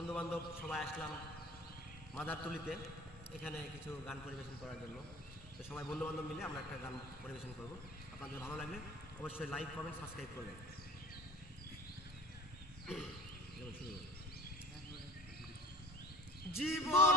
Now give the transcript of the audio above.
বন্ধু বান্ধব সবাই আসলাম মাদারতলিতে এখানে কিছু গান পরিবেশন করার জন্য। তো সবাই বন্ধুবান্ধব মিলে আমরা একটা গান পরিবেশন করব। আপনাদের ভালো লাগলে অবশ্যই লাইক, কমেন্ট, সাবস্ক্রাইব করবেন। যেমন